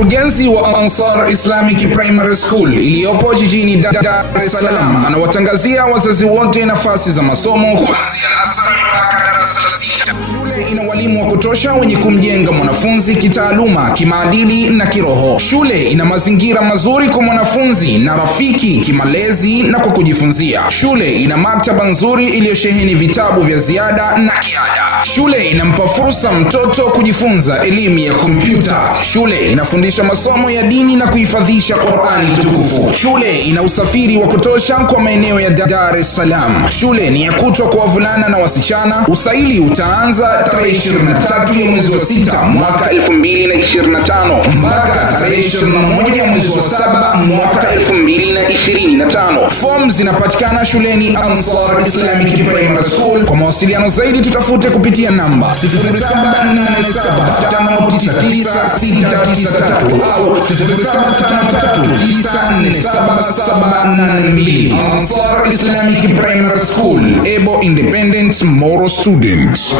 Mkurugenzi wa Ansar Islamic Primary School iliyopo jijini Dar es Salaam anawatangazia wazazi wote nafasi za masomo kuanzia nasari mpaka darasa la 6. Shule ina walimu wa kutosha wenye kumjenga mwanafunzi kitaaluma, kimaadili na kiroho. Shule ina mazingira mazuri kwa mwanafunzi na rafiki kimalezi na kwa kujifunzia. Shule ina maktaba nzuri iliyosheheni vitabu vya ziada na kiada. Shule inampa fursa mtoto kujifunza elimu ya kompyuta. Shule inafundisha masomo ya dini na kuhifadhisha Qur'ani tukufu. Shule ina usafiri wa kutosha kwa maeneo ya Dar es Salaam. Shule ni ya kutwa kwa wavulana na wasichana. Usaili utaanza tarehe 23 ya mwezi wa 6 mwaka 2025 mpaka tarehe 21 ya mwezi wa 7 mwaka 2025. Form zinapatikana shuleni Ansar Islamic Primary School. Kwa mawasiliano zaidi tutafute kupitia namba 0787599693 au 0753947782. Ansar Islamic Primary School, able independent moral students.